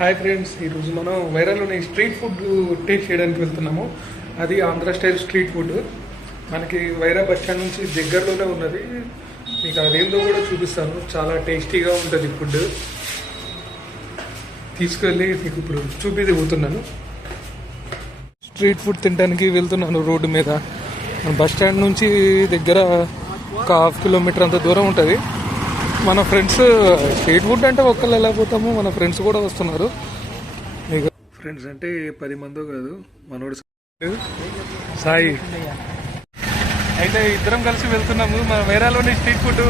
Hi friends, ఈరోజు మనం వైరాలోని street food taste చేయడానికి వెళ్తున్నాము. అది ఆంధ్ర స్టైల్ స్ట్రీట్ ఫుడ్. మనకి వైరా బస్ స్టాండ్ నుంచి దగ్గరలోనే ఉన్నది. మీకు అదేందో కూడా చూపిస్తాను. చాలా టేస్టీగా ఉంటుంది ఫుడ్. తీసుకెళ్ళి మీకు ఇప్పుడు చూపిపోతున్నాను. స్ట్రీట్ ఫుడ్ తినడానికి వెళ్తున్నాను రోడ్డు మీద. బస్ స్టాండ్ నుంచి దగ్గర ఒక 1/2 కిలోమీటర్ అంత దూరం ఉంటుంది. మన ఫ్రెండ్స్ స్ట్రీట్ ఫుడ్ అంటే ఒక్కళ్ళు ఎలా పోతాము, మన ఫ్రెండ్స్ కూడా వస్తున్నారు. మీకు ఫ్రెండ్స్ అంటే 10 మందో కాదు, మనోడు సాయి. అయితే ఇద్దరం కలిసి వెళ్తున్నాము. మన వైరాలోని స్ట్రీట్ ఫుడ్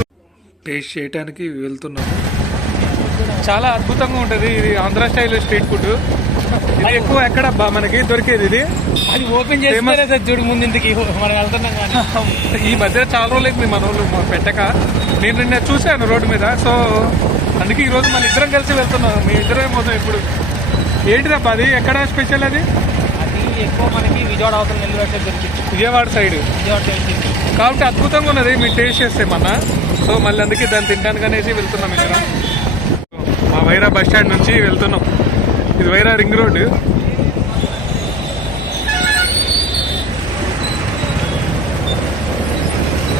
టేస్ట్ చేయడానికి వెళ్తున్నాము. చాలా అద్భుతంగా ఉంటుంది. ఇది ఆంధ్ర స్టైల్ స్ట్రీట్ ఫుడ్. ఇది ఎక్కువ ఎక్కడ మనకి దొరికేది. ఇది అది ఓపెన్ చేస్తే చూడు ముందు ఇంటికి మనం వెళ్తున్నాం. ఈ మధ్య చాలా రోజులైంది మన వాళ్ళు పెట్టక. నేను నిన్న చూశాను రోడ్డు మీద. సో అందుకే ఈరోజు మన ఇద్దరం కలిసి వెళ్తున్నాం. మీ ఇద్దరం పోతాం ఇప్పుడు. ఏంటిదబ్బా అది? ఎక్కడ స్పెషల్ అది? అది ఎక్కువ మనకి విజయవాడ అవతల నెల్లూరు సైడ్ దొరికింది. విజయవాడ సైడ్ కాబట్టి అద్భుతంగా ఉన్నది. మీరు టేస్ట్ చేస్తే మన. సో మళ్ళీ అందుకే దాన్ని తినడానికి అనేసి వెళ్తున్నాం ఇక్కడ. మా వైరా బస్ స్టాండ్ నుంచి వెళ్తున్నాం. ఇది వైరా రింగ్ రోడ్డు.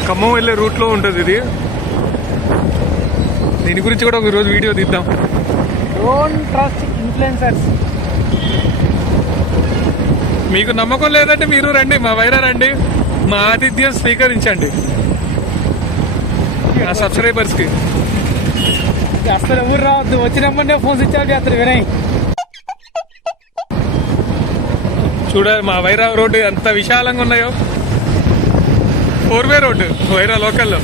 ఖమ్మం వెళ్ళే రూట్లో ఉంటుంది ఇది. దీని గురించి కూడా ఒక రోజు వీడియో తీద్దాం. Don't trust influencers. మీకు నమ్మకం లేదంటే మీరు రండి, మా వైరా రండి, మా ఆతిథ్యం స్వీకరించండి. ఆ సబ్స్క్రైబర్స్ కి అసలు ఎవరు రావద్దు. వచ్చినప్పుడే ఫోన్ స్విచ్ ఆఫ్ చేస్తారు. వినయ్ చూడాలి మా వైరా రోడ్డు ఎంత విశాలంగా ఉన్నాయో. 4-వే రోడ్డు వైరా లోకల్లో.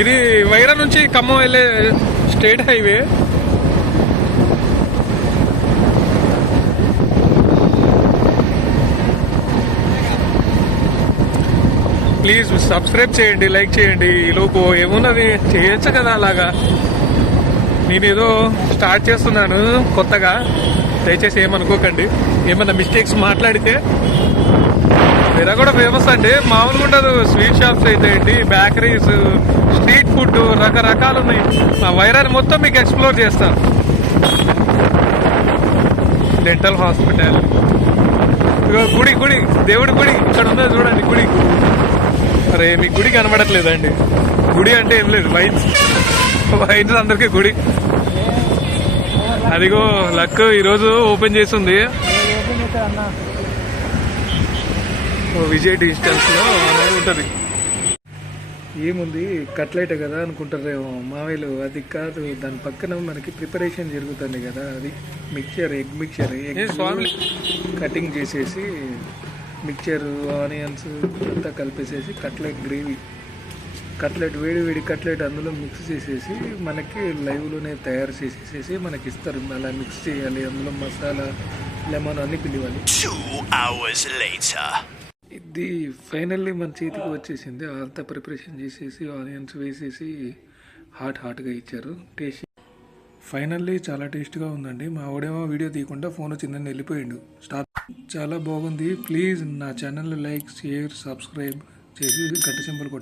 ఇది వైరా నుంచి ఖమ్మం వెళ్ళే స్టేట్ హైవే. ప్లీజ్ సబ్స్క్రైబ్ చేయండి, లైక్ చేయండి. ఈలోపు ఏమున్నది చేయొచ్చు కదా అలాగా. నేను ఏదో స్టార్ట్ చేస్తున్నాను కొత్తగా, దయచేసి ఏమనుకోకండి. ఏమన్నా మిస్టేక్స్ మాట్లాడితే. వేరే కూడా ఫేమస్ అండి, మామూలుగా ఉండదు. స్వీట్ షాప్స్ అయితే ఏంటి, బేకరీస్, స్ట్రీట్ ఫుడ్ రకరకాలు ఉన్నాయి. ఆ వైరాన్ని మొత్తం మీకు ఎక్స్ప్లోర్ చేస్తాను. డెంటల్ హాస్పిటల్, గుడి గుడి దేవుడి గుడి ఇక్కడ ఉందో చూడండి. గుడి, అరే మీకు గుడి కనబడట్లేదండి. గుడి అంటే ఏం లేదు, వైన్స్ అందరికీ గుడి. అదిగో లక్ ఈరోజు ఓపెన్ చేసింది. విజయ్ డిజిటల్స్ లో ఉంటుంది. ఏముంది, కట్లెట్ కదా అనుకుంటారేమో మావేలు. అది కాదు, దాని పక్కన మనకి ప్రిపరేషన్ జరుగుతుంది కదా. అది మిక్చర్, ఎగ్ మిక్చర్. కటింగ్ చేసేసి మిక్చర్, ఆనియన్స్ అంతా కలిపేసేసి కట్లెట్ గ్రేవీ, కట్లెట్ వేడి కట్లెట్ అందులో మిక్స్ చేసేసి మనకి లైవ్లోనే తయారు చేసేసి మనకి ఇస్తారు. అలా మిక్స్ చేయాలి. అందులో మసాలా, లెమన్ అన్ని పిలివాలి. 2 hours later. ఇది ఫైనల్లీ మన చేతికి వచ్చేసింది. అంతా ప్రిపరేషన్ చేసేసి ఆనియన్స్ వేసేసి హాట్గా ఇచ్చారు. టేస్ట్ ఫైనల్లీ చాలా టేస్ట్గా ఉందండి. మా వాడేమో వీడియో తీయకుండా ఫోన్ వచ్చిందని వెళ్ళిపోయిండు. స్టాప్. చాలా బాగుంది. ప్లీజ్ నా ఛానల్ లైక్, షేర్, సబ్స్క్రైబ్ చేసి గంట సింబల్ కొట్టండి.